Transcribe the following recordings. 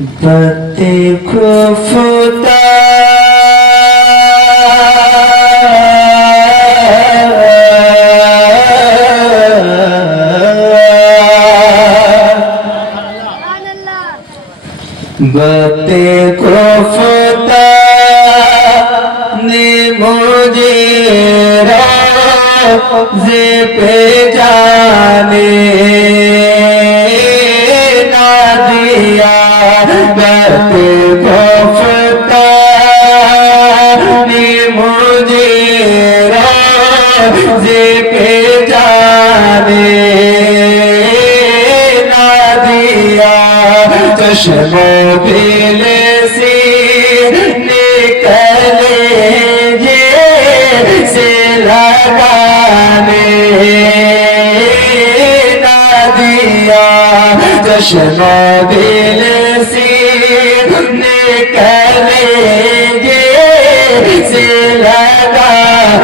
باتیں خفتا باتیں خفتا نے مجھے روز پہ جانے نہ دیا باتیں خفتا نے مجھے روز پہ جانے نہ دیا چشم دل سے نکلے جیسے لگانے نہ دیا چشم دل سے نکلے جیسے لگانے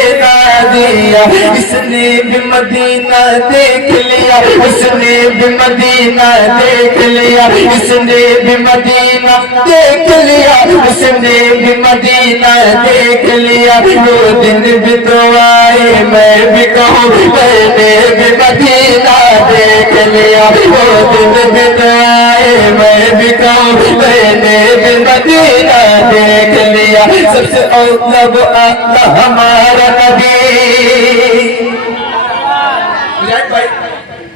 نہ دیا اس نے بھی مدینہ دیکھ لیا اس نے بھی مدینہ دیکھ لیا اس نے بھی مدینہ دیکھ لیا اس نے بھی مدینہ دیکھ لیا دو دن بھی تو آئے میں بھی کہوں میں نے بھی مدینہ دیکھ لیا دو دن بھی تو آئے میں بھی کہوں میں نے بھی مدینہ دیکھ لیا سب سے اولا وہ آتا ہمارا نبی بھائی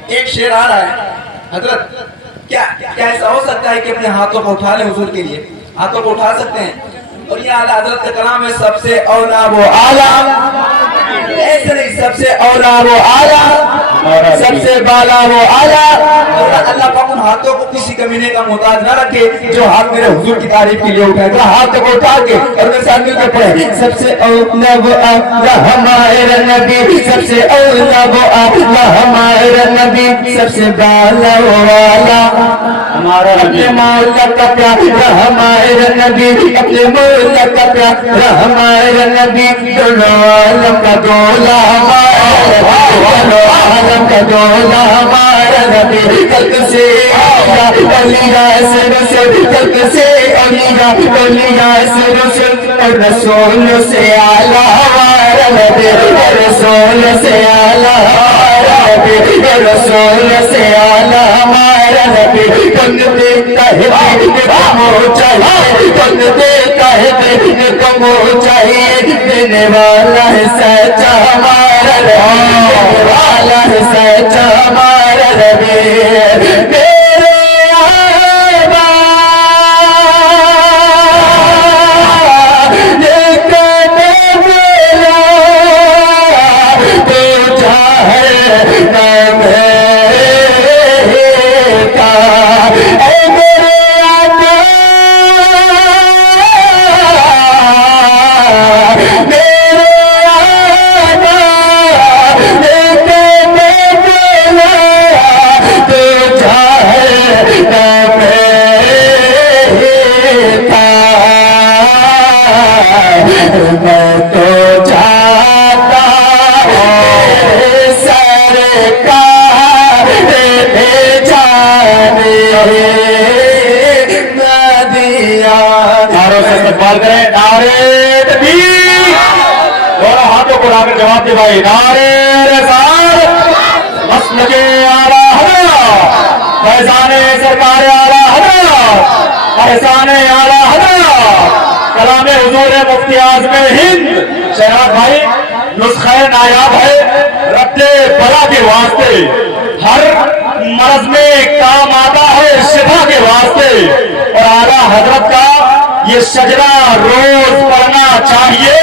ایک شعر آ رہا ہے حضرت کیا ایسا ہو سکتا ہے کہ اپنے ہاتھوں کو اٹھا لیں حضور کے لیے ہاتھوں کو اٹھا سکتے ہیں اور یہ اعلیٰ حضرت کا کلام ہے سب سے اولا وہ اعلیٰ ایسے نہیں سب سے اولا وہ اعلیٰ سب سے بالا وہ اعلیٰ اللہ پاک ان ہاتھوں کو کسی کمینے کا محتاج نہ رکھے جو ہاتھ میرے حضور کی تعریف کے لیے اٹھائے تو ہاتھ کو اٹھا کے اور میرے ساتھ مل کے پڑھے سب سے اولا وہ اعلیٰ ہمارا نبی سب سے اولا وہ اعلیٰ ہمارا نبی سب سے بالا وہ اعلیٰ ہمارا اپنے مولا کا پیارا ہمارا نبی اپنے مولا کا پیارا ہمارا نبی دونوں عالم کا دولا عالم کا دولا ہمارا نبی قلب سے اولیاء سے رسول قلب سے اولیاء سے رسول اور رسول سے اعلیٰ ہمارا نبی رسول سے اعلیٰ ہمارا نبی رسول سے اعلیٰ ہمارا نبی کن دیتا ہے دینے کم ہو چاہیے کن دیتا ہے دینے کم ہو چاہیے دینے والا ہے سچا ہمارا نبی دینے والا ہے سچا ہمارا نبی میرے آبا دیکھنے ملا تو جاہر نام ہے تو استقبال کریں. نعرے تکبیر. دونوں ہاتھوں کو لا کر جواب دے بھائی. نعرے رسالت مسلک اعلیٰ حضرت فیضان سرکار اعلیٰ حضرت احسان اعلیٰ حضرت کلام حضور مفتی اعظم ہند شہزاد بھائی نسخہ نایاب ہے رد بلا کے واسطے ہر مرض میں کام آتا ہے شفا کے واسطے اور اعلیٰ حضرت کا یہ شجرہ روز پڑھنا چاہیے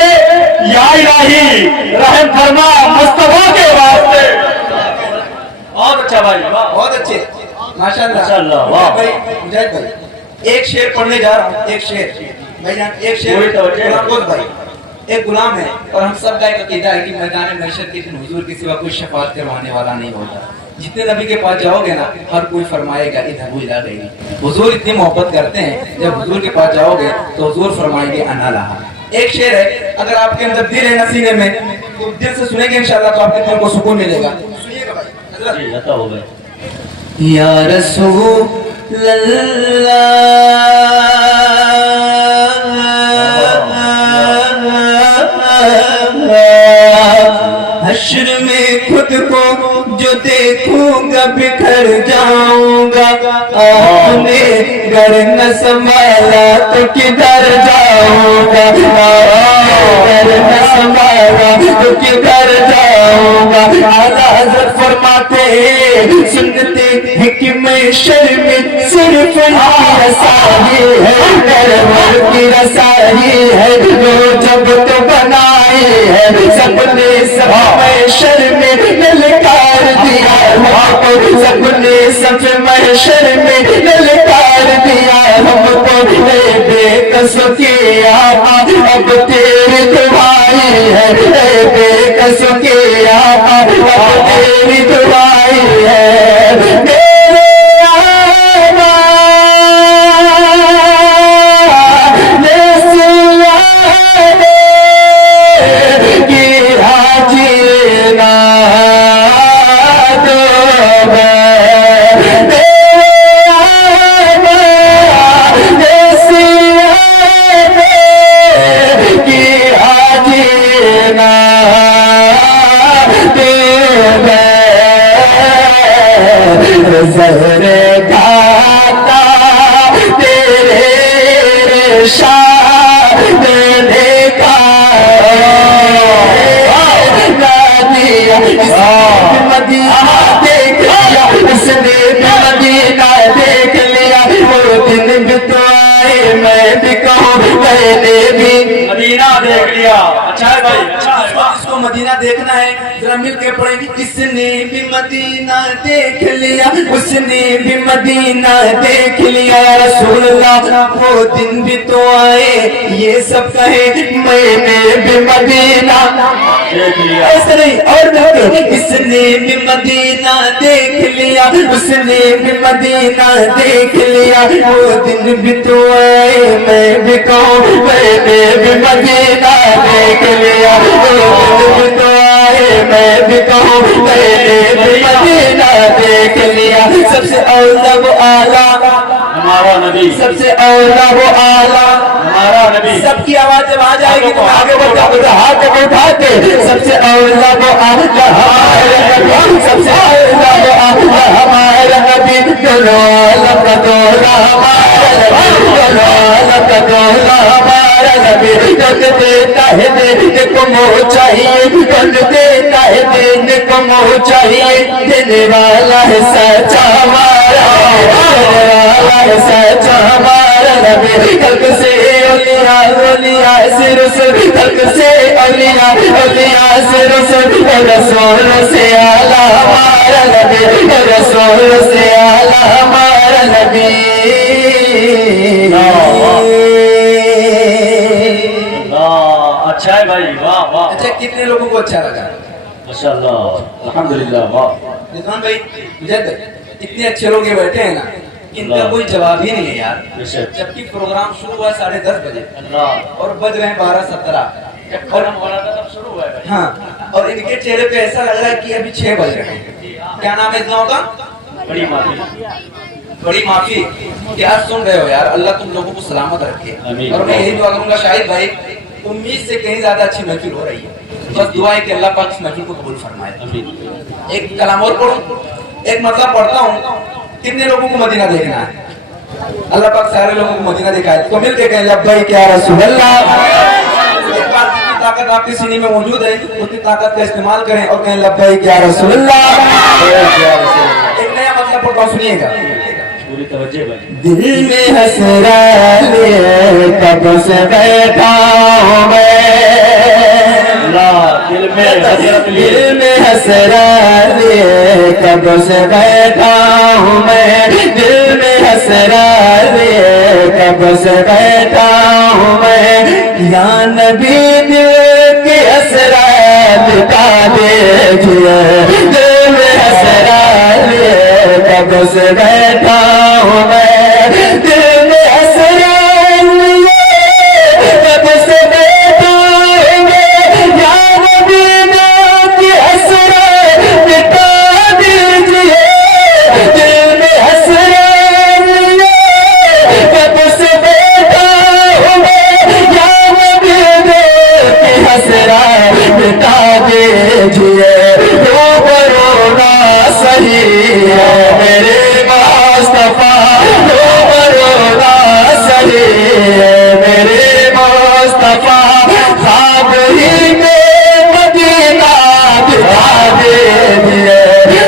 یا الہی رحم فرما مصطفیٰ کے واسطے. بہت اچھا بھائی بہت اچھے ماشاءاللہ ماشاءاللہ. واہ بھائی مجاہد بھائی ایک شعر پڑھنے جا رہا ہوں. ایک شعر بھائی جان ایک شعر غلام گود بھائی ایک غلام ہے اور ہم سب کا ایک عقیدہ ہے کہ میدان محشر کے دن حضور کے سوا کوئی شفاعت کروانے والا نہیں ہوتا. جتنے نبی کے پاس جاؤ گے نا ہر کوئی فرمائے گا ادھر وہ ادھر گئی. حضور اتنی محبت کرتے ہیں جب حضور کے پاس جاؤ گے تو حضور فرمائیں گے انا لہا. ایک شعر ہے اگر آپ کے اندر دل ہے نسینے میں تو دل سے سنیں گے انشاءاللہ تو آپ کے دل کو سکون ملے گا. سنیے گا بھائی حضرت. عطا ہو گئے. یا رسول اللہ حشر میں خود کو جو دیکھوں گا بکھر جاؤں گا. آپ نے گر نہ سنبھالا تو کدھر جاؤں گا. گر نہ سنبھالا تو کدھر جاؤں گا. اعلیٰ حضرت فرماتے سنتے ہیں کہ محشر میں صرف رسائی ہے پرور کی رسائی ہے جو جب تو بنائی ہے سب نے سب محشر میں للکار دیا ہم کو. سب نے سب محشر میں للکار دیا ہم کو. بے کس کی آقا اب تیری دعائی ہے. بے کس کی آقا اب تیری دعائی ہے. میرے آقا کی حاجی نا دو زہر کھاتا تیرے شاد دیکھا مدینہ دیکھ لیا اس نے بھی مدینہ دیکھ لیا. وہ دن بھی تو آئے میں بھی کہوں میں نے بھی مدینہ دیکھ لیا. اچھا ہے بھائی اچھا ہے. اس کو مدینہ دیکھنا ہے ذرا مل کے پڑھیں. اس نے بھی مدینہ دیکھ لیا اس نے بھی مدینہ دیکھ لیا. رسول اللہ وہ دن بھی تو آئے یہ سب کہے میں نے بھی مدینہ دیکھ لیا. ایسا نہیں اور اس نے بھی مدینہ دیکھ لیا اس نے بھی مدینہ دیکھ لیا. وہ دن بھی تو آئے میں بھی کہوں میں نے بھی مدینہ دیکھ لیا. وہ دن بھی تو آئے میں بھی کہوں میں نے بھی مدینہ دیکھ لیا. سب سے اولا وہ اعلیٰ ہمارا نبی. سب سے اولا وہ اعلیٰ ہمارا نبی. سب کی آواز جب آ جائے گی تو آگے بڑھ جاؤ. ہاتھ اٹھاتے سب سے اولا وہ اعلیٰ ہمارا نبی. سب سے اولا وہ اعلیٰ ہمارا نبی. دونوں عالم کا دولا ہمارا نبی. دونوں عالم کا دولا ہمارا نبی. جب دیتا ہے دینے کو منہ چاہیے جب دیتا ہے دینے کو منہ چاہیے. دینے والا ہے سچا ہمارا دینے والا ہے سچا ہمارا نبی. خلق سے اولیاء اولیاء سے رسول خلق سے اولیاء اولیاء سے رسول رسول سے اعلیٰ ہمارا نبی. رسول سے اعلیٰ ہمارا نبی. اچھا ہے بھائی. واہ واہ. اچھا کتنے لوگوں کو اچھا لگا ماشاءاللہ الحمدللہ. واہ رضوان بھائی مجھے اتنے اچھے لوگ یہ بیٹھے ہیں نا ان کا کوئی جواب ہی نہیں ہے یار. جبکہ پروگرام شروع ہوا 10:30 بجے اور بج رہے ہیں 12:17. اور ہم والا تھا تب شروع ہوا ہے. ہاں اور ان کے چہرے پہ ایسا لگ رہا ہے کہ ابھی 6 بج رہے ہیں. کیا نام ہے اس گاؤں کا؟ بڑی ماتی. बड़ी माफी कि आज सुन रहे हो यार, अल्लाह तुम लोगों को सलामत रखे। आमीन। और मैं यही दुआ करूंगा शाहिद भाई, उम्मीद से कहीं ज्यादा अच्छी महफिल हो रही है, बस दुआ है कि अल्लाह पाक इस महफिल को कबूल फरमाए। एक कलाम और पढ़ूं, एक मतलब पढ़ता हूँ, कितने लोगों को मदीना देखना है? अल्लाह पाक सारे लोगों को मदीना दिखाए, तो मिलके कहें लब्बैक या रसूल अल्लाह। एक बार जितनी ताकत आपके सीने में मौजूद है उतनी ताकत का इस्तेमाल करें और कहें लब्बैक या रसूल अल्लाह। एक नया मतलब पढ़ता हूं, सुनिएगा। पूरी तवज्जो भाई। दिल में हसरत लिए कब से बैठा हूं मैं, दिल में हसरत लिए, दिल में हसरत लिए कब से बैठा हूं मैं, दिल में हसरत लिए कब से बैठा हूं मैं, या नबी दिल की हसरत मिटा दीजिए, दिल में हसरत लिए कब से बैठा हूं मैं, दिल में हसरत लिए कब से बैठा हूं मैं, या नबी दिल की हसरत मिटा दीजिए, दिल में हसरत लिए कब से बैठा हूं मैं, या नबी दिल की हसरत मिटा दीजिए, रूबरू ना सही है मेरे मुस्तफा, रूबरू ना सही है मेरे मुस्तफा, ख्वाब ही में मदीना दिखा दीजिए,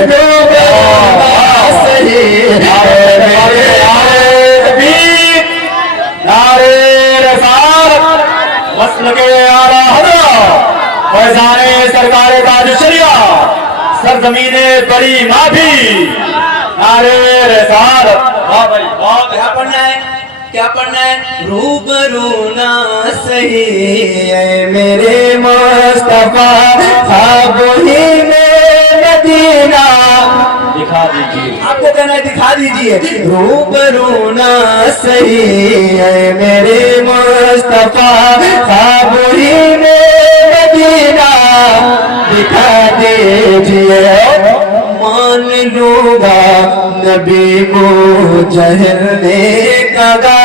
रूबरू ना सही है मेरे तकबीर, नारे रसालत, मसलके आला हज़रत, फैज़ाने सरकारे ताज शरीयत, सरज़मीने बड़ी माफी, नारे रसालत। वाह भाई वाह। क्या पढ़ना है, क्या पढ़ना है? रूबरू ना सही है मेरे मुस्तफा, ख्वाब ही में मदीना दिखा दीजिए, आपको कहना है दिखा दीजिए, रूबरू ना सही है मेरे मुस्तफा, ख्वाब ही में मदीना दिखा दीजिए, मान लूंगा नबी मुजहिर ने कहा,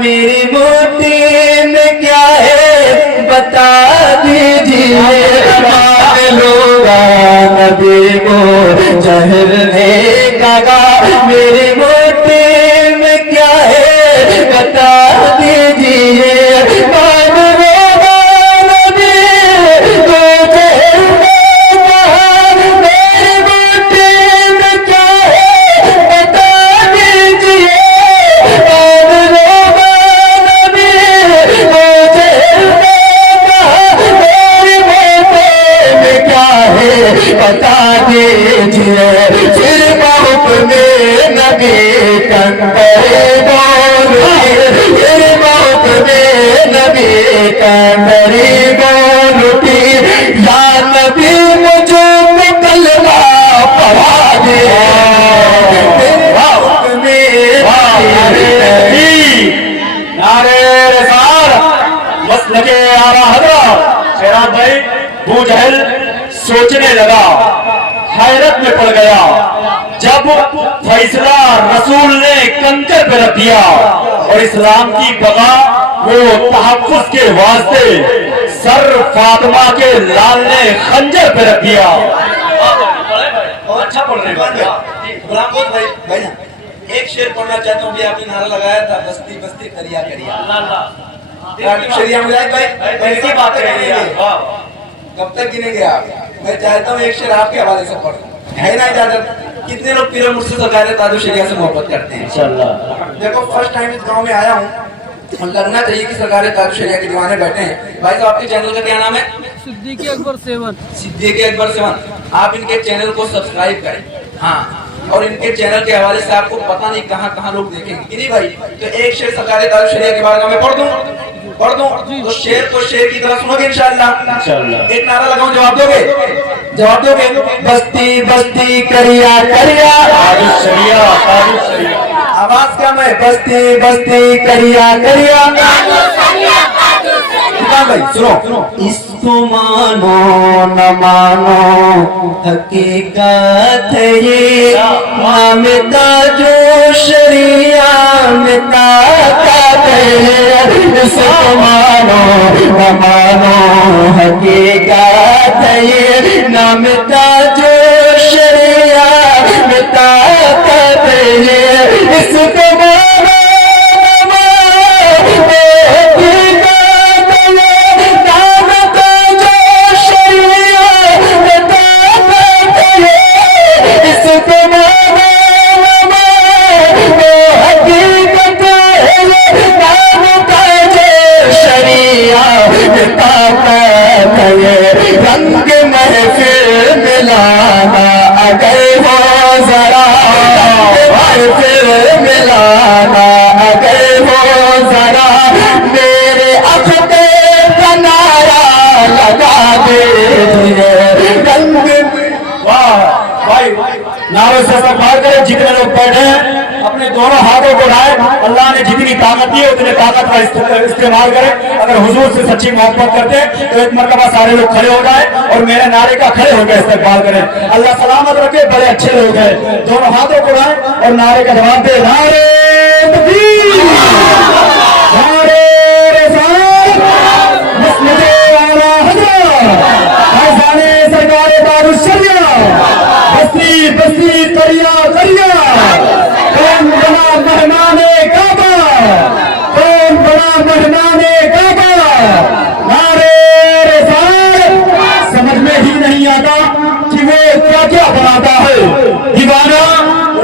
मेरी मोटी में क्या है बता दीजिए, मान लूंगा नबी मुजहिर ने कहा, मेरी मोटी में क्या है बता दीजिए, मान लूंगा नबी मुजहिर ने कहा, मेरी मोटी में क्या है बता दीजिए, मान लूंगा नबी मुजहिर ने कहा, मेरी मोटी में क्या है बता दीजिए, फिर बहुत में नबी कंदरे बोलूं, फिर बहुत में नबी कंदरे बोलूं, या नबी मुझे कलमा पढ़ा दे, फिर बहुत में नारे रसालत, मसलके आला हज़रत। शेराब भाई अबू जहल सोचने लगा, हैरत में पड़ गया, जब फैसला रसूल ने कंकर पे रख दिया और इस्लाम की बका वो तहफ़्फ़ुज़ के वास्ते सर फातिमा के लाल ने खंजर पे रख दिया। अच्छा पढ़ रहे गुलाम बोल भाई ना, एक शेर पढ़ना चाहता हूँ, भी आपने नारा लगाया था, बस्ती बस्ती करिया करिया, शरिया मुजाहिद भाई ऐसी बात है, कब तक गिनेंगे आप? मैं चाहता हूँ एक शेर आपके हवाले से पढ़, है ना इजाजत? कितने लोग पीर मुर्शिद सरकार ताजु शरिया से मोहब्बत करते हैं? इंशाअल्लाह। देखो फर्स्ट टाइम इस गांव में आया हूँ, लगना चाहिए कि सरकार ताजु शरिया के दीवाने बैठे हैं। भाई साहब आपके चैनल का क्या नाम है? सिद्दीकी अकबर 7। सिद्दीकी अकबर 7। आप इनके चैनल को सब्सक्राइब करें, हाँ, और इनके चैनल के हवाले से आपको पता नहीं कहाँ कहाँ लोग देखेंगे कि नहीं भाई। तो एक शेर सरकार ताजु शरिया के बारे में पढ़ दूं तो शेर को शेर की तरह सुनोगे इंशाअल्लाह। एक नारा लगाऊं, जवाब दोगे? जवाब दोगे? बस्ती बस्ती करिया करिया, ताजु शरिया, ताजु शरिया। आवाज क्या मैं? बस्ती बस्ती करिया करिया, इमरान भाई सुनो, इसको मानो न मानो हकीकत है ये, नाम ताजो शरिया में ताकत है। इसको मानो न मानो हकीकत है ये, नाम ताजो शरिया में ताकत है। इसको मानो रंग महफिल मिलाना अगर हो जरा, महफिल मिलाना अगर हो जरा, मेरे अखते का नारा लगा दे रंग। वाह भाई, नारों से पार करें। जितने लोग बैठे हैं अपने दोनों हाथों को उठाए, अल्लाह ने जितनी ताकत दी है उतने ताकत का इस्तेमाल करें। अगर हुजूर से सच्ची मोहब्बत करते हैं तो एक मरतबा सारे लोग खड़े हो जाए और मेरे नारे का खड़े होकर इस्तेमाल करें। अल्लाह सलामत रखे, बड़े अच्छे लोग हैं। दोनों हाथों को उठाए और नारे का जवाब दे, नारे तकबीर, नारे रिसालत, मसनद आला हज़रत, फैज़ाने सरकार दारुश शरिया, बस्ती बस्ती करिया करिया, कौन बड़ा मेहमाने काबा, कौन बड़ा मेहमाने काबा, नारे रिसालत। समझ में ही नहीं आता कि वो क्या क्या बनाता है। दीवाना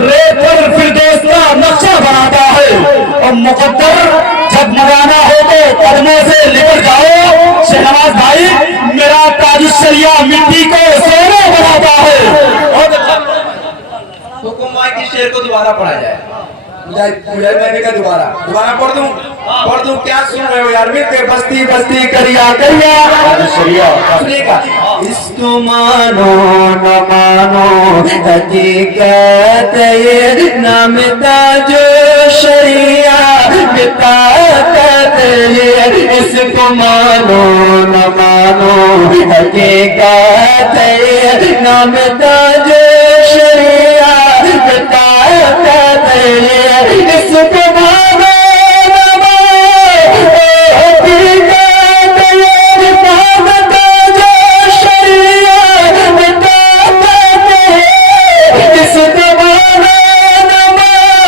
रेत पर फिरदौस का नक्शा बनाता है, और मुकद्दर जब मगाना हो तो कदमों से लिपट जाओ। शहनाज भाई, मेरा ताजुश शरिया मिट्टी को सोना बनाता है। हुकुम भाई की शेर को दोबारा पढ़ा जाए। मुजाहिद भाई का दोबारा पढ़ दूं क्या सुन रहे हो यार? मिलके बस्ती बस्ती करिया करिया सुनिएगा। इसको मानो न मानो हकीकत ये, नाम ताजो शरिया में ताकत है। इसको मानो न मानो हकीकत ये, नाम ताजो शरिया में ताकत है। इसको मानो न मानो हकीकत ये, नाम ताजो शरिया में ताकत है। इसको मानो न मानो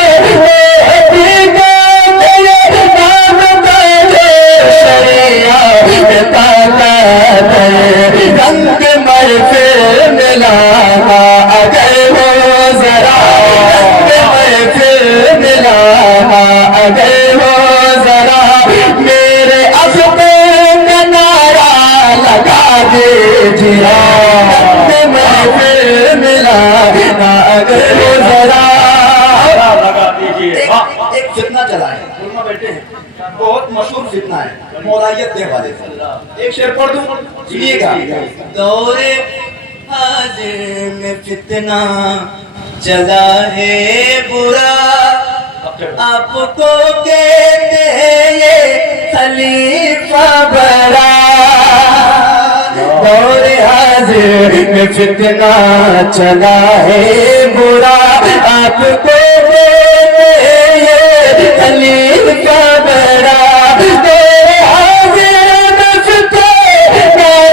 हकीकत ये, नाम ताजो शरिया में ताकत है। रंग महफिल मिलाना अगर हो जरा, मिलाना अगर हो जरा, मेरे अखते का नारा लगा दीजिए। महफिल मिलाना अगर हो जरा लगा दीजिए। एक फितना चला है, बैठे हैं, बहुत मशहूर फितना है मौलाइयत के हवाले से। एक शेर पढ़ दूं, सुनिएगा। दौरे हाजिर में फितना चला है बुरा, आपको कहते हैं ये खलीफा बड़ा। दौरे हाजिर में फितना चला है बुरा, आपको कहते हैं ये खलीफा बड़ा। दौरे हाजिर में फितना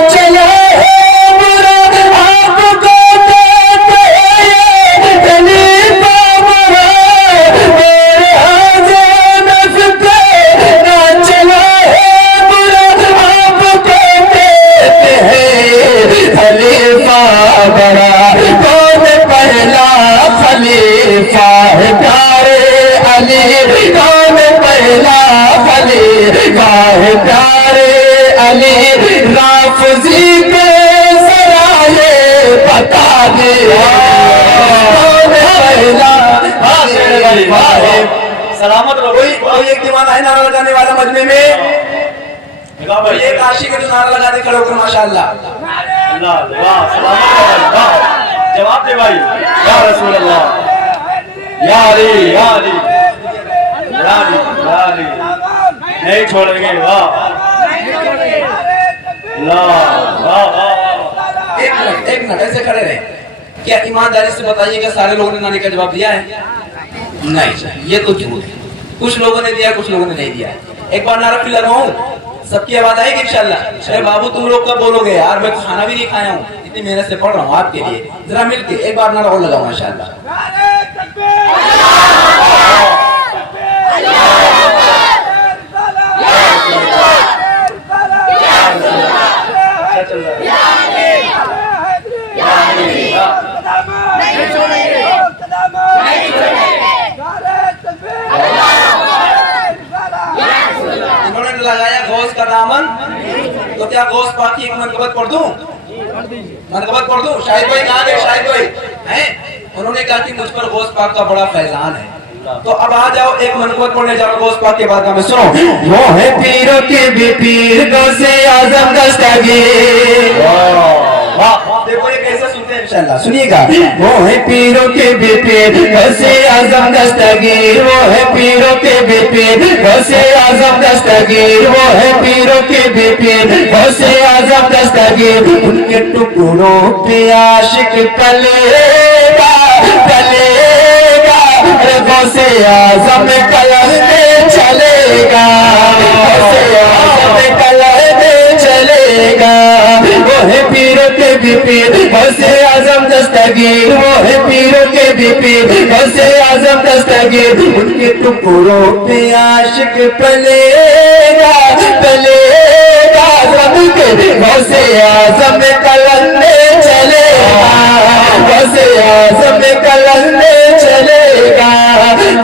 चला है बुरा, आपको कहते हैं ये खलीफा बड़ा। दौरे हाजिर में फितना चला है बुरा, आपको कहते हैं खलीफा बड़ा। कौन पहला खलीफा है प्यारे अली, कौन पहला खलीफा है प्यारे अली। राफजी को जरा ये बता दे, कौन पहला खलीफा है। सलामत रहो। कोई एक दीवाना है नारा लगाने वाला मजमे में, और एक आशिक है जो नारा लगाने खड़े होकर माशाअल्लाह। अल्लाह वाह, सलामत रहो भाई। जवाब दे भाई, या रसूल अल्लाह, या अली या अली या अली या अली, नहीं छोड़ेंगे। वाह एक मिनट ऐसे खड़े रहे। क्या ईमानदारी से बताइए कि सारे लोगों ने नारे का जवाब दिया है? नहीं, ये तो झूठ है। कुछ लोगों ने दिया, कुछ लोगों ने नहीं दिया। एक बार नारा फिर लगाऊं, सबकी आवाज आएगी इंशाल्लाह। अरे बाबू तुम लोग कब बोलोगे यार, मैं खाना भी नहीं खाया हूँ, इतनी मेहनत से पढ़ रहा हूँ आपके लिए। जरा मिलके एक बार नारा और लगाऊं इंशाल्लाह। इन्होंने लगाया गौस का दामन, तो क्या गौस पाक की एक मनकबत पढ़ दूं? मनकबत पढ़ दूं? शाहिद भाई कहाँ गए? शाहिद भाई हैं? उन्होंने कहा कि मुझ पर गौस पाक का बड़ा फैजान है, तो अब आ जाओ एक मनकबत पढ़ने जाओ गौस पाक के बाद में। सुनो, वो है पीरों के भी पीर, गौसे आजम दस्तगीर। देखो ये कैसे सुनते हैं इंशाल्लाह, सुनिएगा। वो है पीरों के भी पीर, गौसे आजम दस्तगीर। वो है पीरों के भी पीर, गौसे आजम दस्तगीर। वो है पीरों के भी पीर, गौसे आजम दस्तगीर। उनके टुकड़ों पे आशिक पलेगा पलेगा, गौसे आजम कलम में चलेगा, गौसे आजम कलम में चलेगा। वो है पीरों के भी पीर, गौसे आजम दस्तगीर। वो है पीरों के भी पीर, गौसे आजम दस्तगीर। उनके टुकड़ों पे आशिक पलेगा पलेगा, सबके गौसे आजम कलम में चलेगा, गौसे आजम कलम में चलेगा।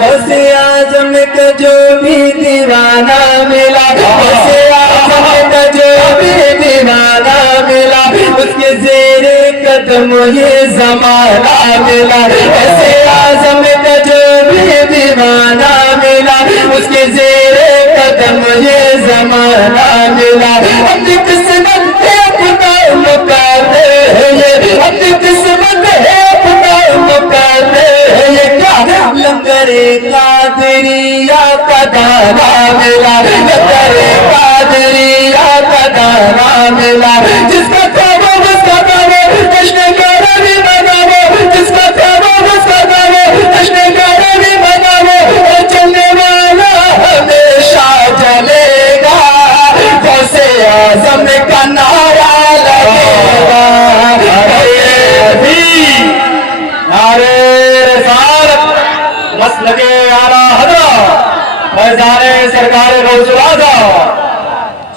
गौसे आजम का जो भी दीवाना मिला, गौसे आजम का जो भी दीवाना मिला, उसके ज़ेरे कदम ये ज़माना मिला। गौसे आजम का जो भी दीवाना मिला, उसके ज़ेरे कदम ये ज़माना मिला। अपनी किस्मत है अपना मुकाते हैं ये, अपनी किस्मत है अपना मुकाते हैं ये। क्या लंगरे कादरिया का दाना मिला, लंगरे कादरिया का दाना मिला। जिसका था वो उसका था वो, जश्न गाना भी मनावो। जिसका था वो उसका था वो, जश्न गाना भी मनावो। और चलने वाला हमेशा चलेगा, गौसे आजम का नारा लगेगा। नारे रिसालत मसलके आला हज़रत फैज़ाने सरकार गौसुल आज़म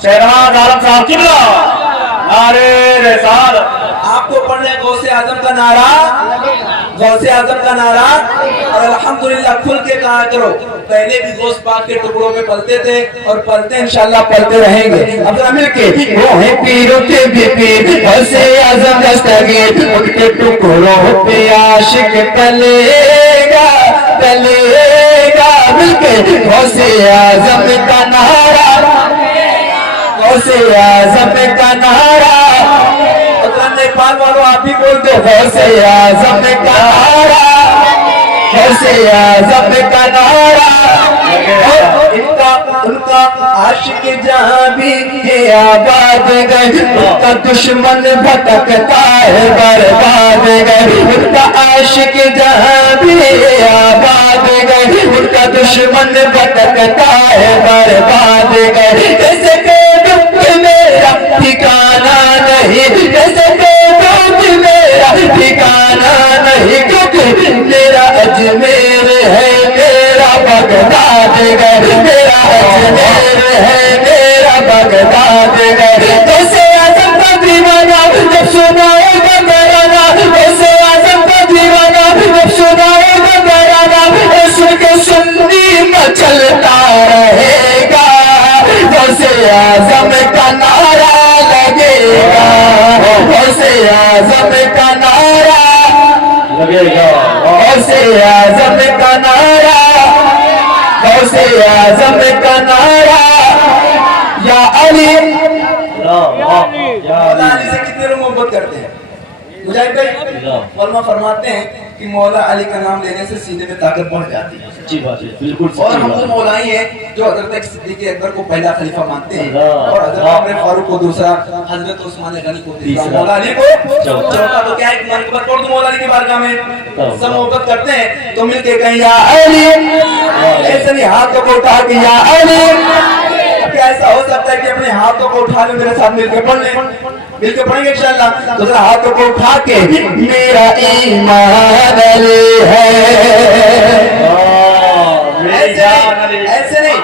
शहनाज आलम साहब किबला। नारे रिसालत। आपको पढ़ने गौसे आजम का नारा, गौसे आजम का नारा। और अल्हम्दुलिल्लाह खुल के कहा करो, पहले भी गौस पाक के टुकड़ों पे पलते थे और पलते इंशाल्लाह पलते रहेंगे। अब जरा मिलके, वो है पीरों के भी पीर, गौसे आजम दस्तगीर। उनके टुकड़ों पे आशिक पलेगा पलेगा, मिलके गौसे आजम का नारा, गौसे आजम का नारा। नेपाल वालों आप भी बोल दो, गौसे आजम का नारा, गौसे आजम का नारा। इनका उनका आशिक जहाँ भी ये आबाद गए, उनका दुश्मन भटकता है बर्बाद गए। उनका आशिक जहाँ भी ये आबाद गए, उनका दुश्मन भटकता है बर्बाद गए। जैसे के दुख मेरा ठिकाना नहीं, जैसे के दुख मेरा ठिकाना नहीं, क्योंकि मेरा अजमेर है मेरा बगदाद गए, मेरा अजमेर है मेरा बगदाद गए। गौसे आजम का दीवाना जब सुनाएगा घराना, गौसे आजम का दीवाना जब सुनाएगा घराना, सुन के सुन्नी मचलता रहेगा। गौसे आजम का नारा लगेगा, गौसे आजम का नारा लगेगा, गौसे आजम का नारा, गौसे आजम का नारा। या अली, अली से कितने लोग मोहब्बत करते हैं? मुजाहिद भाई उलमा फरमाते हैं कि मौला अली का नाम लेने से सीने में ताकत बढ़ जाती है। अच्छी बात है, बिल्कुल और हम तो मौलाई हैं जो हजरत सिद्दीक अकबर को पहला खलीफा मानते हैं और हजरत उमर फारूक को दूसरा, हजरत उस्मान गनी को तीसरा, मौला अली को चौथा। तो क्या एक मनकबत पढ़ दूं मौला अली की बारगाह में? सब मोहब्बत करते हैं तो मिलके कहें या अली, ऐसे नहीं हाथों को उठा के या अली। क्या ऐसा हो सकता है कि अपने हाथों को उठा ले, मेरे साथ मिलके पढ़ ले, मिलके पढ़ेंगे इंशाअल्लाह। तो जरा हाथों को उठा के मेरा ईमान अली है। ऐसे नहीं,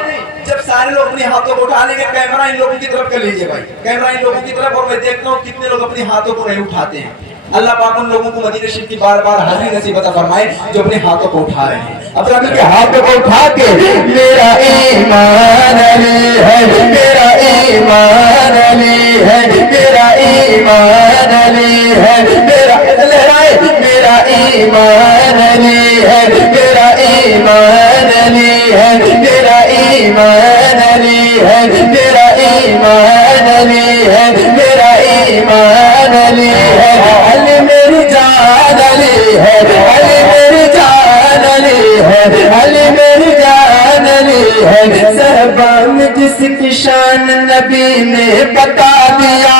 जब सारे लोग अपने हाथों को उठा लेंगे, कैमरा इन लोगों की तरफ कर लीजिए भाई, कैमरा इन लोगों की तरफ, और मैं देखता हूँ कितने लोग अपने हाथों को नहीं उठाते हैं। अल्लाह पाक उन लोगों को मदीना शरीफ की बार बार हाजिरी नसीब अता फरमाए जो अपने हाथों को उठा रहे हैं। अब जरा मिलके हाथों को उठा के मेरा ईमान अली है, मेरा ईमान अली है, मेरा ईमान अली है, मेरा लहराए मेरा ईमान अली है, मेरा ईमान अली है, मेरा ईमान अली है, मेरा ईमान अली है, मेरा ईमान अली है। अली मेरी जान अली है, अली मेरी जान अली है, अली मेरी जान अली है। सहबा में जिसकी शान नबी ने बता दिया,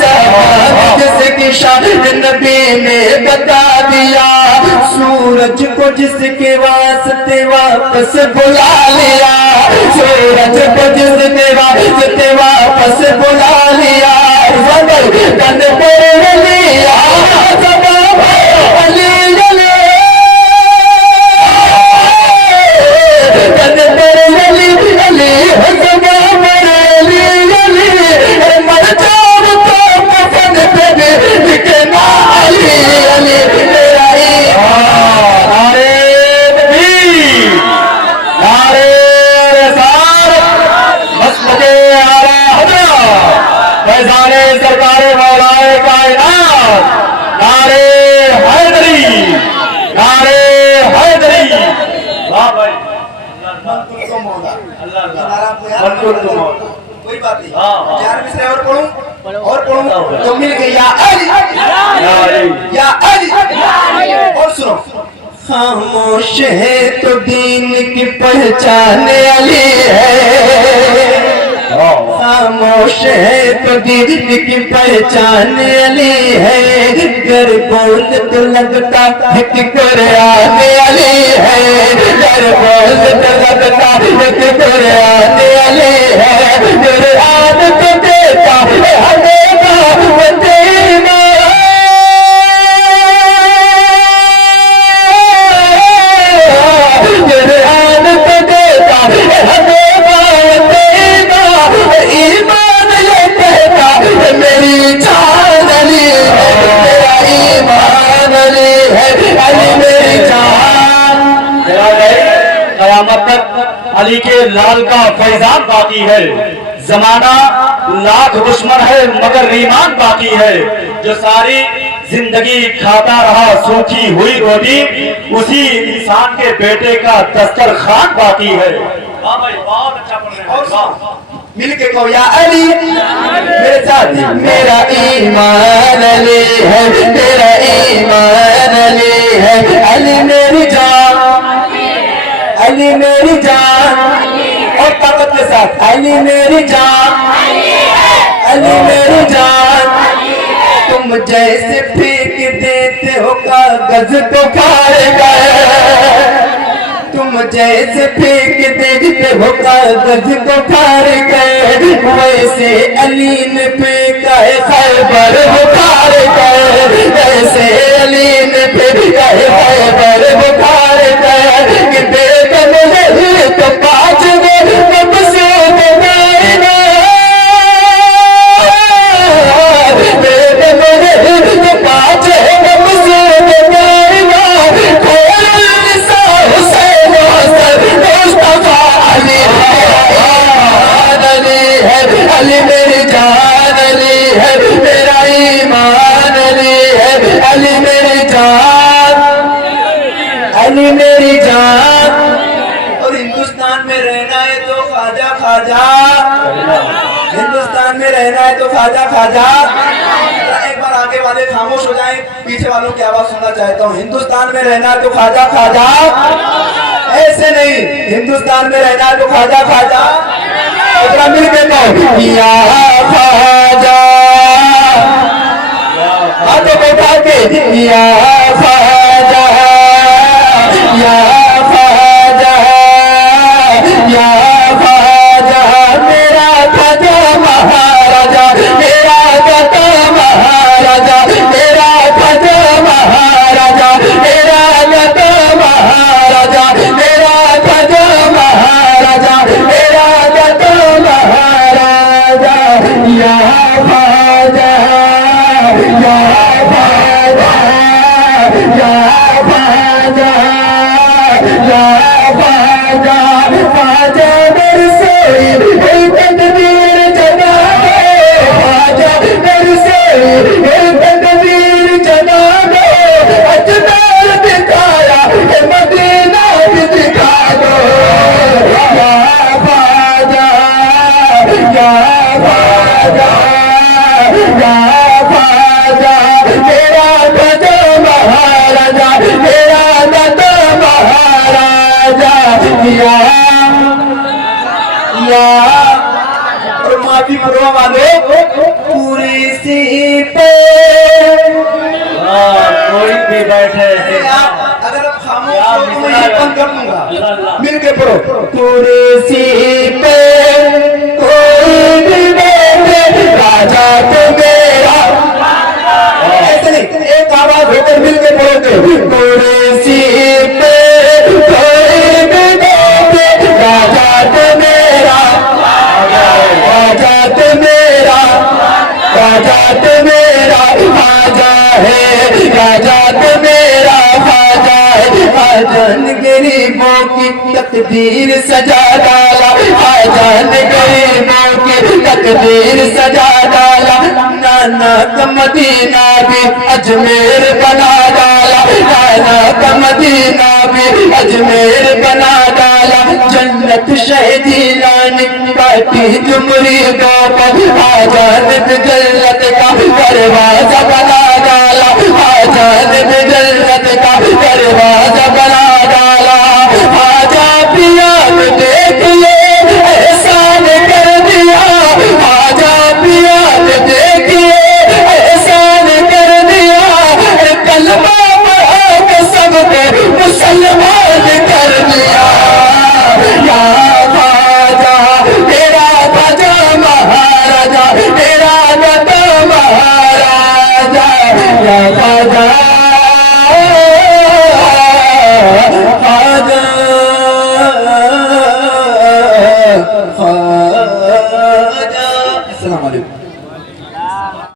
सहबा में जिसकी शान नबी ने बता दिया, सूरज को जिसके वास्ते वापस बुला लिया, सूरज को जिसके वास्ते वापस बुला लिया, तन पर लिया अली अली, तन पर अली अली, अली अली, मर जाओ तो कफन पे भी लिखना अली अली, मेरा ईमान। नारे तकबीर, नारे रिसालत, मसलके आला हज़रत फैज़ाने सरकारे मौलाए कायनात, नारे हैदरी, नारे हैदरी। वाह भाई, कोई बात नहीं, हाँ। चार मिसरे और पढ़ूं तो मिल गई या अली, या अली। और सुनो, खामोश है तो दीन की पहचान अली है, खामोश है तो दीन की पहचान अली है, घर बोल तो लगता है कि कुरान अली है, घर बोल तो लगता है कि कुरान अली है, कुरान तो देता है हमें मदीना, कुरान तो देता है हमें मदीना, ईमान ये कहता है मेरी जान अली है, मेरा ईमान अली है, अली मेरी जान। कयामत तक अली के लाल का फैजान बाकी है, जमाना लाख दुश्मन है मगर ईमान बाकी है, जो सारी जिंदगी खाता रहा सूखी हुई रोटी, उसी इंसान के बेटे का दस्तरखान बाकी है। वाह भाई, बहुत अच्छा पढ़ रहे हैं, वाह। मिल के कहो या अली, मेरे साथ मेरा ईमान अली है, मेरा ईमान अली है, अली मेरी जान, अली मेरी जान, और ताकत के साथ अली मेरी जान, अली मेरी जान। तुम जैसे फेंक देते हो कागज तो फाड़ गए, तुम जैसे फेंक देते हो कागज को फाड़ गए, वैसे अली ने फेंका है खैबर वो फाड़ गए, वैसे अली ने फेंका है खैबर वो फाड़ गए, कि बेगम है तो पाँच कब से बनाएगा, बेगम है तो पाँच कब से बनाएगा, हुसैन मुस्तफा अली है, अली मेरी जान अली है, मेरा ईमान अली है, अली मेरी जान, अली मेरी जान। और हिंदुस्तान में रहना है तो ख्वाजा ख्वाजा, हिंदुस्तान में रहना है तो ख्वाजा ख्वाजा। एक बार आगे वाले वाले खामोश हो जाएं, पीछे वालों की आवाज सुनना चाहता हूँ। हिंदुस्तान में रहना तो खाजा खाजा, ऐसे नहीं, हिंदुस्तान में रहना तो खाजा खाजा, मिल के कहो या खाजा, हाथों को उठा के या खाजा, या खाजा, या खाजा, मेरा खाजा महाराजा, मेरा खाजा महाराजा, मेरा खाजा महाराजा, मेरा खाजा महाराजा, मेरा खाजा महाराजा, मेरा खाजा महाराजा, या खाजा, या खाजा, या खाजा, या खाजा, खाजा मेरे से एक तकदीर जगा दो, खाजा मेरे से एक तकदीर जगा दो, अजमेर दिखाया ये मदीना भी दिखा दो, या खाजा, या खाजा, या खाजा, मेरा खाजा महाराजा, मेरा खाजा महाराजा, या और माफी मरवा वाले पूरी सी पे कोई भी बैठे अगर आप खामोश हो तो मैं ये बंद कर दूंगा, मिल के पढ़ो। पूरी सी पे कोई भी बैठे, राजा तो मेरा, ऐसे नहीं, एक आवाज होकर मिल के पढ़ोगे। पूरी सी पे कोई भी बैठे, राजा तो मेरा, राजा तो मेरा, राजा तो मेरा खाजा है, राजा तो मेरा खाजा है, आजान गरीबों की तकदीर सजा डाला, आजान गरीबों की तकदीर सजा डाला, नाना का मदीना भी अजमेर बना डाला, नाना का मदीना भी अजमेर बना डाला, जन्नत शहीदी लाने काटी जुमरी गापा, आजान जन्नत का दरवाजा बना डाला, आजान जन्नत का दरवाजा